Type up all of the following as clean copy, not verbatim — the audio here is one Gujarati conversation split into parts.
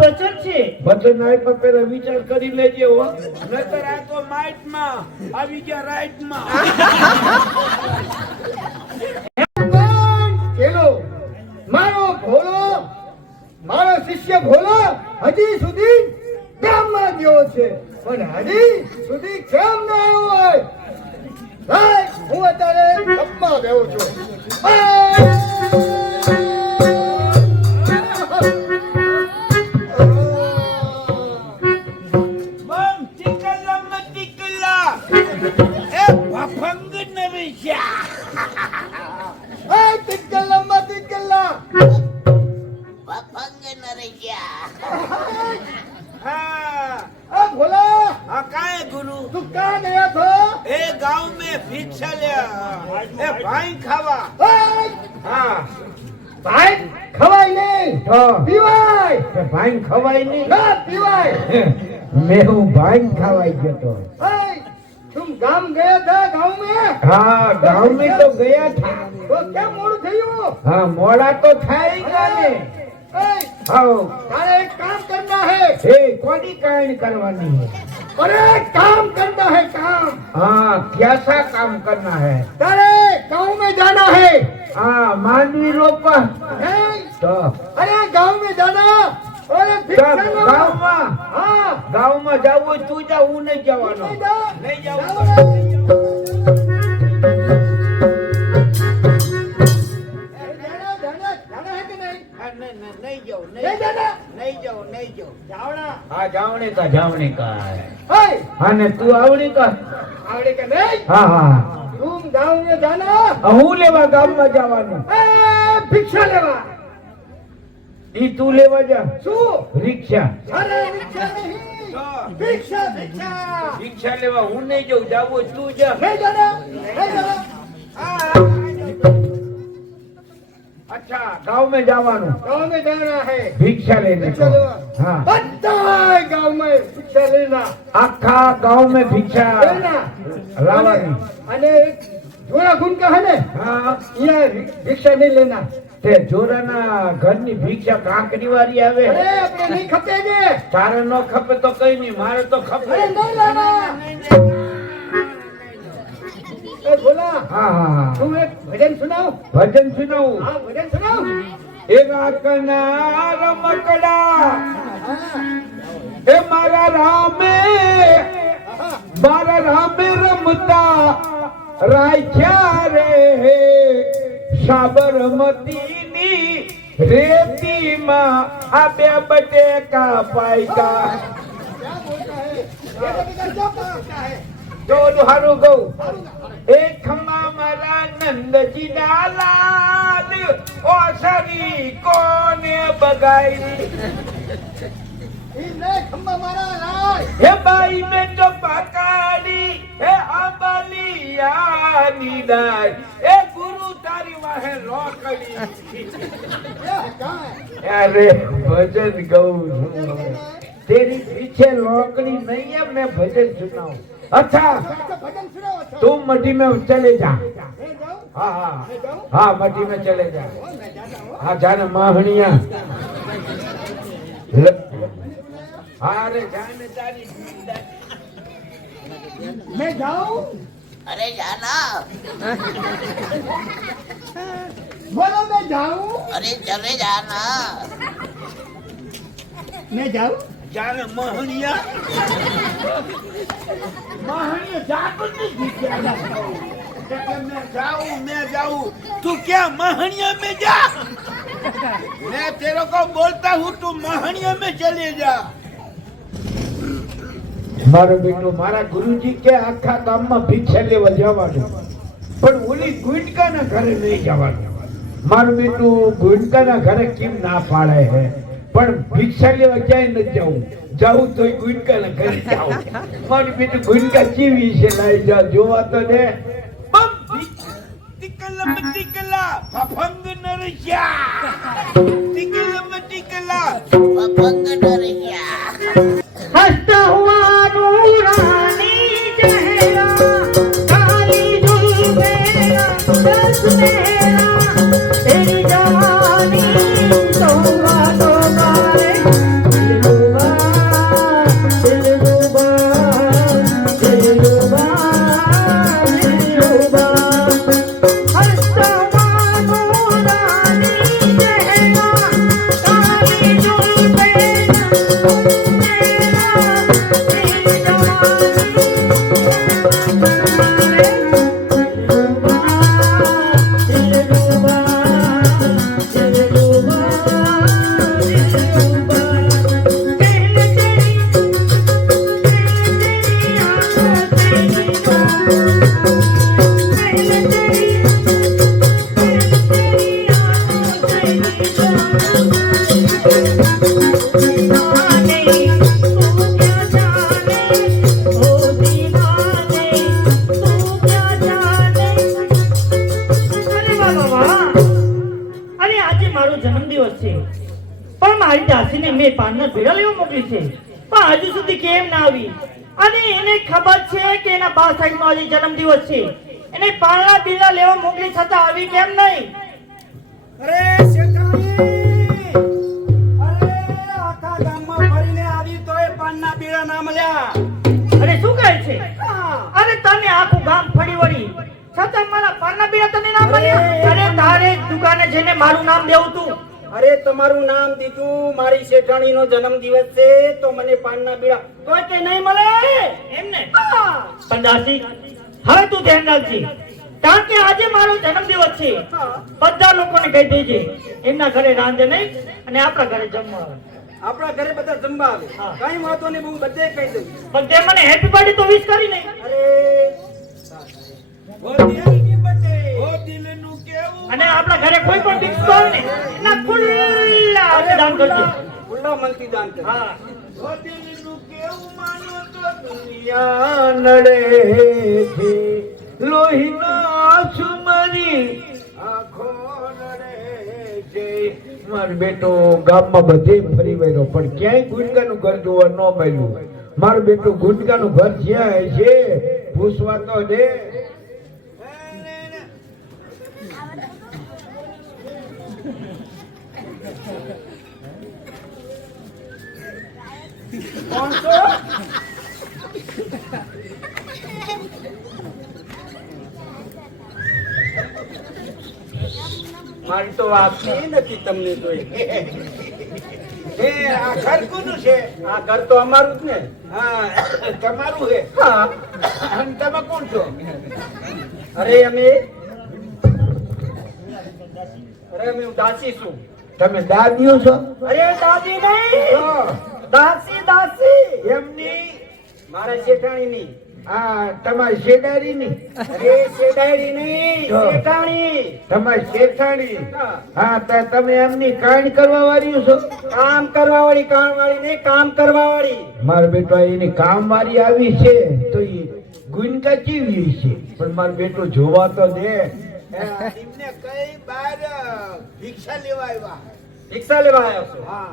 વચન છે. વચન આપ્યા પેલા વિચાર કરી લેજે હો, નહીતર આ તો માઇટમાં આવી ગયા રાઈટમાં. પેલો મારો ભોળો, મારો શિષ્ય ભોળો હજી સુધી ગામમાં ગયો છે, પણ હજી સુધી કેમ ન આવ્યો હોય? ભાઈ, હું અત્યારે કપમાં બેહું છું. भिक्षा ले ए भाई खावा हाँ भाई खवाई नहीं पीवाय भाई खवाई नहीं ना पीवाय मैं हूँ भाई खवाई गया तो तुम गांव गया था गांव में हाँ गांव में तो गया था तो क्या मोड़ थयो हाँ मोड़ा तो था ही गाने हाँ तारे एक काम करना है कोनी कांड करवानी है अरे काम करना है काम हाँ कैसा काम करना है तारे गांव में जाना है हाँ मानवी रोपा तो अरे गांव में जाना अरे गांव में हाँ गांव में जाओ तू जा वो नहीं जावानो नहीं जाओ नहीं जाओ हाँ जावने का है हाँ ने तू आवड़ी का नहीं हाँ हाँ तुम गांव में जाना હું લેવા ગામમાં જવાનું भिक्षा लेवा ઈ તું લેવા જા શું રિક્ષા अरे भिक्षा नहीं भिक्षा भिक्षा રિક્ષા લેવા હું નહીં જાઉં જાવું તું જા नहीं जाना नहीं जाना अच्छा गांव में जावानु गांव में जाना है भिक्षा लेने भिक्षा को लेवा हाँ बधाय गांव में भिक्षा लेना आखा गांव में भिक्षा लेना लावानी અને જોરા ગુણકા હે ને हाँ અહીંયા भिक्षा नहीं लेना તે જોરાના ઘરની ભિક્ષા કાંકરી વાળી આવે અરે આપણે નહીં ખપે છે તારે નો ખપે તો કઈ નહીં મારે તો ખપે અરે નહીં લેના એ ભોલા हाँ हाँ हाँ તું એક ભજન સુનાવ ભજન સુનાવું હા ભજન સુનાવ એવા કના રમકડા એ મારા રામે રમતા રાખ્યા રે સાબરમતીની રેતીમાં આ બે બટેકા પાયકા જો હારું ગૌ એક ખમ્મા મારા નંદજી લાલ ઓસરી કોને બગાઈ हे बाई में जो पकाड़ी हे अबलिया निदाई हे गुरु तारी वाहे लोकड़ी अरे भजन गाऊं तेरी पीछे लोकड़ी नहीं है मैं भजन सुनाऊं अच्छा तुम मटी में चले जा हाँ हाँ हाँ मटी में चले जा हाँ जाना माहणिया अरे जाने तारी मैं जाऊं अरे जाना बोलो मैं जाऊं अरे चले जाना मैं जाऊं जाने महनिया जातो नहीं मैं जाऊं तू क्या महनिया में जा मैं तेरे को बोलता हूँ तू महनिया में चले जा મારો બેટો મારા ગુરુજી કે આખા ગામમાં ભિક્ષા લેવા જવાનું પણ ઓલી ગુંડકાના ઘરે નહીં જવાનું મારું બેટું ગુંડકાના ઘરે કેમ ના પાડે છે પણ ભિક્ષા લેવા ક્યાંય નથી જવું જાઉં તો ગુંડકાના ઘરે જાઉં મારું બેટું ગુંડકા ચીવી છે લાઈ જા જોવા તો દે ટીકલા ફફંગ નરસ્યા ટીકલા पपंग डरिया हंसता हुआ नूरानी चेहरा काली जुल्फें दस मेरा तेरी जवानी तो बातों मारे દાસીને મેં પાનના ભેળા લેવા મોકલી છે પણ હજુ સુધી કેમ ના આવી અને એને ખબર છે કે એના બા સાહેબનો આજે જન્મદિવસ છે એને પાનના બીલા લેવા મોકલી છતાં આવી કેમ નહીં? અરે શેઠાણી, અરે આખા ગામમાં ફરીને આવી તોય પાનના બીડા ના મળ્યા. અરે શું કહે છે? અરે તને આખું ગામ ફરી વળી છતાં મારા પાનના બીડા તને ના મળ્યા? અરે તારે દુકાને જઈને મારું નામ દેવું તું. અરે તમારું નામ દીધું, મારી શેઠાણીનો જન્મદિવસ છે તો મને પાનના બીડા તોય કે નહીં મળે એમને પણ દાસી હવે તું ધ્યાન રાખજે કારણ કે આજે મારો જન્મદિવસ છે. બધા લોકોને કહી દેજે એમના ઘરે રાંધે નહીં અને આપણા ઘરે જમવા આવે. આપણા ઘરે બધા જમવા આવે. હા. કઈ વાંધો નહીં, હું બધે કહી દઉં. પણ તે મને હેપી બર્થડે તો વિશ કરી નહીં. અરે હેપી બર્થડે. ઓ દિલનું કેવું અને આપણા ઘરે કોઈ પણ ભિક્ષુ આવે ને એના ખુલ્લા હાથે દાન કરજે. ખુલ્લા મનથી દાન કર. હા ઓ દિલનું કેવું માનો તો દુનિયા નડે છે, લોહીના આંસુ મારી આંખો નડે છે. મારો બેટો ગામમાં બધે ફરી વળ્યો પણ ક્યાંય ગુંડકાનું ઘર જોવા ન મળ્યું. મારો બેટો ગુંડકાનું ઘર જ્યાં છે પૂછવા તો દે. મારી તો વાત નથી તમને જોઈ. એ આ ઘર કોનું છે? આ ઘર તો અમારું જ ને. હા તમારું છે. હા. અને તમે કોણ છો? અરે અમે દાસી છું. તમે દાદીઓ છો? અરે દાદી નહીં, હા. દાસી દાસી એમની મારા શેઠાણીની. આ તમારી શેડારીની? અરે શેઠાણી નહીં, હા. શેઠાણી. તમારી શેઠાણી? હા. હા તો તમે એમની કાંડ કરવા વાળી છો? કામ કરવા વાળી, કામ વાળી નહીં, કામ કરવા વાળી. મારો બેટો એની કામ વાળી આવી છે તો એ ગુણકા ચીવી છે પણ મારો બેટો જોવા તો દે. એમને કઈ બાર ભિક્ષા લેવા આવ્યા? ભિક્ષા લેવા આવ્યા છો? હા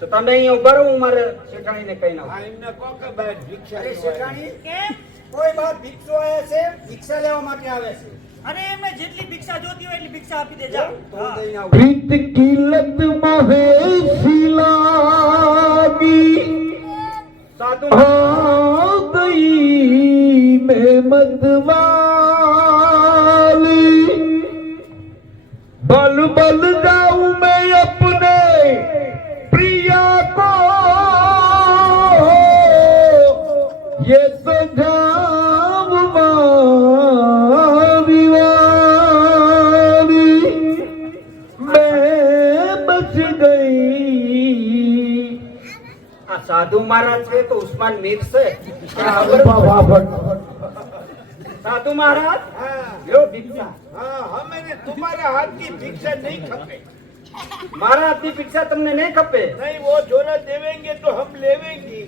તો તમે અહીંયા ઉભા રહો, હું મારા શેઠાણીને કહી નાખું. હા એમને કહો કે બાર ભિક્ષા અરે લેવા આવ્યા. શેઠાણી, કેમ? કોઈ બાર ભિક્ષુ આવ્યા છે, ભિક્ષા લેવા માટે આવે છે. અરે એમને જેટલી ભિક્ષા જોતી હોય એટલી ભિક્ષા આપી દે જા. તો હું દઈને આવું. प्रीत की लत मोहे सिलागी સાધુ आ गई मैं मतवाली बल बल जाऊं मैं अपने प्रिया को ये तो जाम मारी वाली मैं बच गई. આ સાધુ મહારાજ છે તો ઉસ્માન મીર છે. સાધુ મહારાજ, લ્યો ભિક્ષા. हाँ हमें तुम्हारे हाथ की भिक्षा नहीं खपे. મારા હાથની ભિક્ષા તમને નહીં ખપે. नहीं वो झोला देवेंगे तो हम लेवेंगे.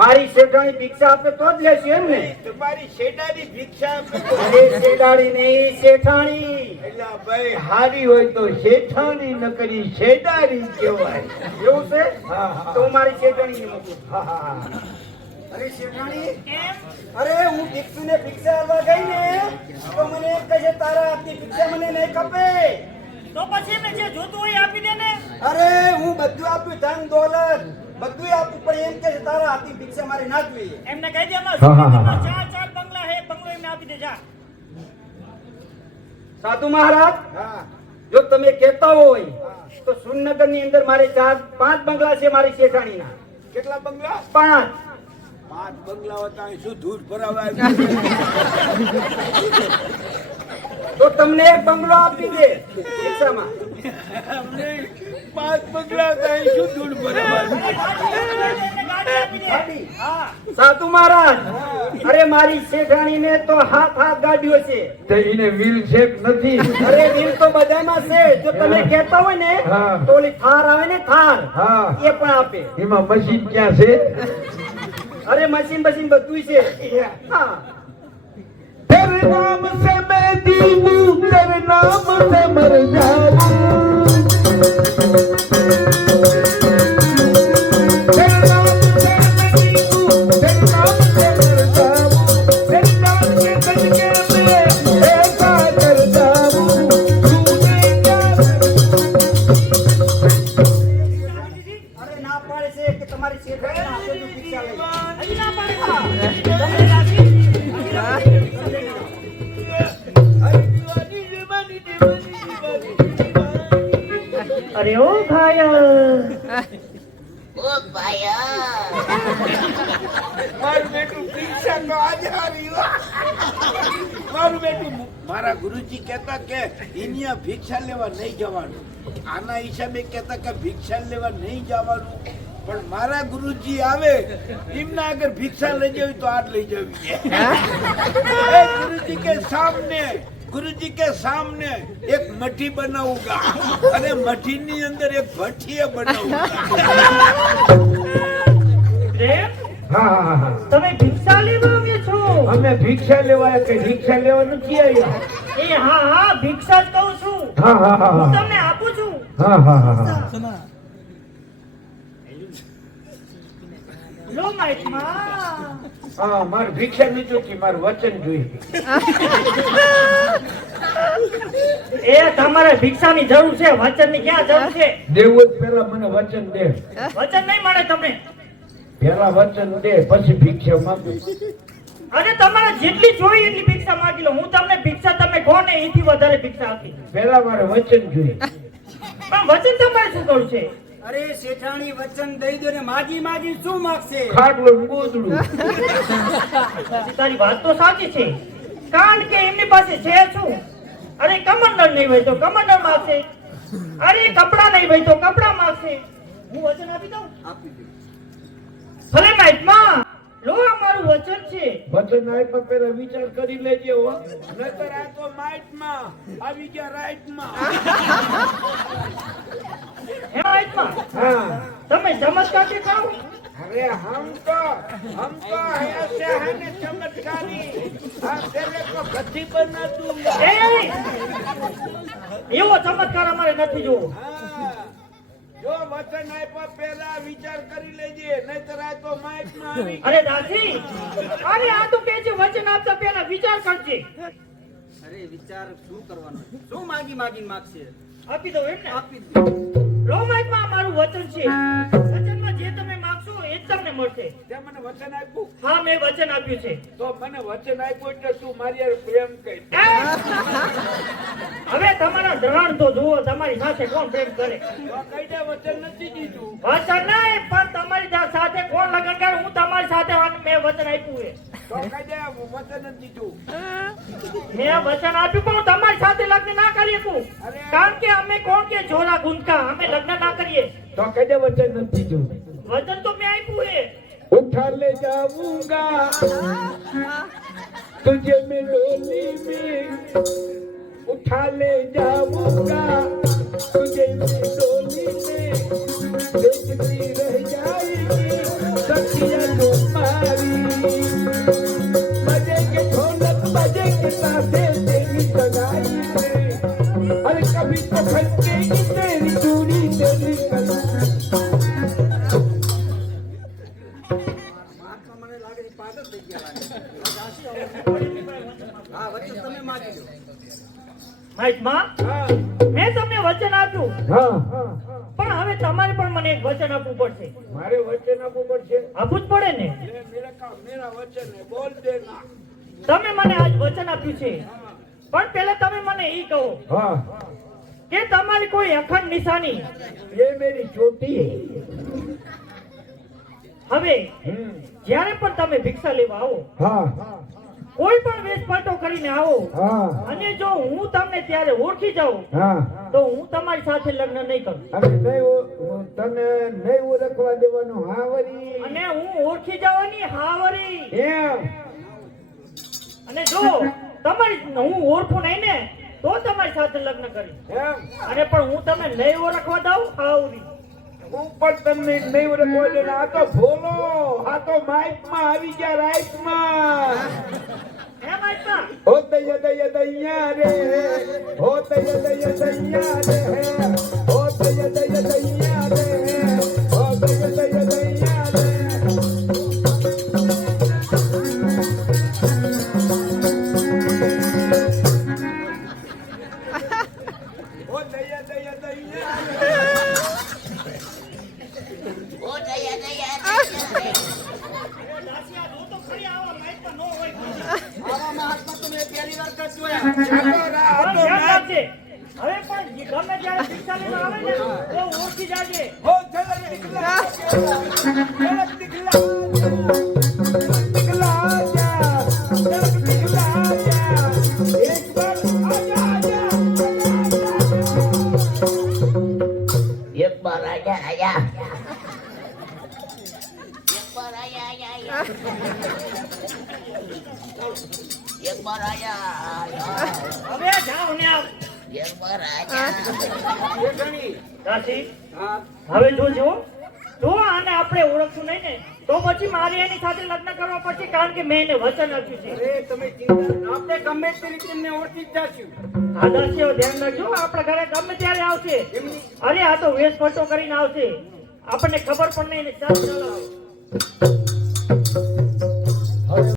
મારી શેઠાણી ભિક્ષા આપે તો જ લેશું એમ ને. नहीं तुम्हारी शेडारी भिक्षा आपे तो અરે શેઠાણી નહીં, શેઠાણી. एला भाई हारी होय तो शेठानी न करी शेडारी कहेवाय. એવું છે? હા, હા. તો હું મારી શેઠાણીને મોકલું. हाँ हाँ અરે શેઠાણી, કેમ? અરે હું ભિક્ષુને ભિક્ષા આપવા ગઈ ને તો મને એમ કહે છે તારા હાથની ભિક્ષા મને નહીં ખપે. તો પછી એમને જે જોતું હોય એ આપી દે ને. અરે હું બધું આપ્યું, ધન દોલત બધું આપ્યું, પણ એમ કહે છે તારા હાથની ભિક્ષા મારે ના જોઈએ. એમને કહી દે અમારા હા, હા, હા. સુરતમાં ચાર બંગલા હે, બંગલો એમને આપી દે જા. સાધુ મહારાજ, हाँ જો તમે કહેતા હોય તો સુરનગર ની અંદર મારે 4-5 બંગલા છે મારી શેઠાણીના. કેટલા બંગલા? 5. 5 બંગલા હતા શું ધૂળ ભરાવા તો તમને એક બંગલો આપી દે ભિક્ષામાં. 5 બંગલા હતા શું ધૂળ ભરાવા. ગાડી આપી દે. હા. સાધુ મહારાજ, અરે મારી શેઠાણીને તો હાથ ગાડીઓ છે. તો એને વ્હીલ શેપ નથી. અરે વીર તો બધામાં છે. જો તમે કહેતા હોય ને હા. તો ઓલી થાર આવે ને, થાર હા એ પણ આપે. એમાં મશીન ક્યાં છે? અરે મશીન બશીન બધું છે. હા. तेरे नाम से मैं जीऊं, तेरे नाम से मर जाऊं. છે કે તમારી શેઠાણીના હાથેથી ભિક્ષા લઈ? હજી ના પાડે છે. તમે રાજી? હજી ના પાડે. અરે ઓ ઘાયલ, ઓ ભાયા મારું બેટું ભિક્ષા તો આજે હાર્યું. મારું બેટું મારા ગુરુજી કહેતા કે ઇન્ડિયા ભિક્ષા લેવા નહીં જવાનું, આના હિસાબે કહેતા કે ભિક્ષા લેવા નહીં જવાનું. પણ મારા ગુરુજી આવે એમના આગળ ભિક્ષા લઈ જવી તો આજ લઈ જવી. गुरुजी के सामने एक मठी बनाऊंगा अरे मठी ની અંદર એક ભઠ્ઠી બનાऊंगा. પ્રેમ, હા હા હા, તમે ભિક્ષા લેવા આવ્યા છો? અમે ભિક્ષા લેવા કે ભિક્ષા લેવા નથી આવ્યા. એ હા હા, ભિક્ષા જ કહું છું. હા હા હા હું હા તમને આપું છું. હા હા હા. લો માઇકમાં. હા, મારે ભિક્ષા નથી જોઈતી, મારું વચન જોઈએ. એ તમારે ભિક્ષાની જરૂર છે, વચનની ક્યાં જરૂર છે? દેવું જ પેલા મને વચન દે. વચન નહીં મળે તમને. પેલા વચન દે પછી ભિક્ષા માંગુ. અને તમારે જેટલી જોઈએ એટલી ભિક્ષા માંગી લો. હું તમને ભિક્ષા તમે કોને એથી વધારે ભિક્ષા આપી. પેલા મારે વચન જોઈએ. પણ વચન તમારે શું કરવું છે? અરે શેઠાણી વચન દઈ દો ને માગી માગી શું માગશે? ખાટલો ને ગોદડું. તારી વાત તો સાચી છે, કારણ કે એમની પાસે છે શું? અરે કમંડળ નહીં હોય તો કમંડળ માંગશે, અરે કપડા નહીં હોય તો કપડા માંગશે. હું વચન આપી દઉં? આપી દો. ભલે નાઈટમાં લો, આ મારું વચન છે. વચન આપ્યા પેલા વિચાર કરી લેજે હો, નતર આ તો માઇટમાં આવી ગયા રાઈટમાં. હે નાઈટમાં, હા, તમે ચમત્કાર કે કરો? अरे हम तो ऐसे हैं ने चमत्कारी, हाँ तेरे को गति बना दूंगा. એ એવો ચમત્કાર અમારે નથી જોવો. हाँ, जो वचन आप्या पेला विचार करी लेजे, नहीतर आ तो माइकમાં આવી. અરે દાસી, અરે આ તો કે છે વચન આપતા પહેલા વિચાર કરજે. અરે વિચાર શું કરવાનો? શું માગી માગીને માગશે? આપી દઉં એમ ને? આપી દો. લો માઇકમાં મારું વચન છે, વચનમાં જે તમે માંગશો એ જ તમને મળશે. તે મને વચન આપ્યું, હા, મેં વચન આપ્યું છે. તો મને વચન આપ્યું એટલે તું મારી હારે પ્રેમ કરી. એ! હવે તમારા દ્રઢ તો જુઓ, તમારી સાથે કોણ પ્રેમ કરે? તો કઈ દે વચન નથી દીધું. વચન નહીં, પણ તમારી સાથે કોણ લગ્ન કરે? હું તમારી સાથે મેં વચન આપ્યું છે. તો કઈ દે વચન નથી દીધું. મેં વચન આપ્યું પણ હું તમારી સાથે લગ્ન ના કરી શકું, કારણ કે અમે કોણ કે જોરા ગુંજકા, અમે લગ્ન ના કરીએ. તો કઈ દે વચન નથી દીધું. વચન તો મેં આપ્યું છે. उठा ले जाऊंगा तुझे मैं डोली में, उठा ले जाऊंगा तुझे मैं डोली में, देखती रह जाएगी सखिया तुम्हारी, बजेंगे ढोलक बजेंगे ताशे तेरी सगाई में, अरे कभी तो खनकेगी तेरी चूड़ी तेरी कलाई. મને લાગે છે પાગલ થઈ ગયા લાગે. હા, વચન તમે માગી લો. માઇકમાં, हाँ મેં તમને વચન આપ્યું, हाँ, પણ હવે તમારે પણ મને એક વચન આપવું પડશે. मारे वचन आपको पड़े. આપવું જ પડે ને? मेरा वचन है, बोल देना. તમે મને આજ વચન આપ્યું છે, પણ પહેલા તમે મને એ કહો हाँ, કે તમારી કોઈ અખંડ નિશાની ये मेरी चोटी है. હવે જ્યારે પણ તમે ભિક્ષા લેવા આવો, हाँ કોઈ પણ વેશ પલટો કરીને આવો, हाँ અને જો હું તમને ત્યારે ઓળખી જાઉં हाँ. તો હું તમારી સાથે લગ્ન નહીં કરું, अरे नहीं तने नहीं वो रखवा देवानो. हाँ वरी અને હું ઓળખી જવાની હાવરી. एम. અને જો તમારી હું ઓળખું નહીં ને તો તમારી સાથે લગ્ન કરીશ, एम. અને પણ હું તમે નહીં ઓળખવા દઉં હાવરી. ऊपर तने नहीं वो रखवा देना. आ तो बोलो, आ तो माइक में आवी गया राइट में. હે માઈકમાં, हो दया दया दैया रे, हो दया दया दैया रे, हो दया दया दैया रे, हो दया दया दैया रे. हो दया दया दैया रे. ઓ દયા જલ્દી જાજે. હો ચલો દીકલા ચલો દીકલા દીકલા આજા ચલો દીકલા આજા એક બાર આજા આજા એક બાર આયા આયા એક બાર આયા આયા એક બાર આયા આયા હવે જાઓ ને આવ. એક બાર આયા દાસી, હવે જોજો જો આને આપણે ઓળખશું નહીં ને તો પછી મારે એની સાથે લગ્ન કરવા પડશે, કારણ કે મેં એને વચન આપ્યું છે. તમે ચિંતા આપણે ગમે તે રીતે એમને ઓળખી જ જાશું. આ દાસી, હવે ધ્યાન રાખજો, આપણા ઘરે ગમે ત્યારે આવશે. અરે આ તો વેશ ફટો કરીને આવશે, આપણને ખબર પણ નહીં ને ચાલ ચાલ આવો.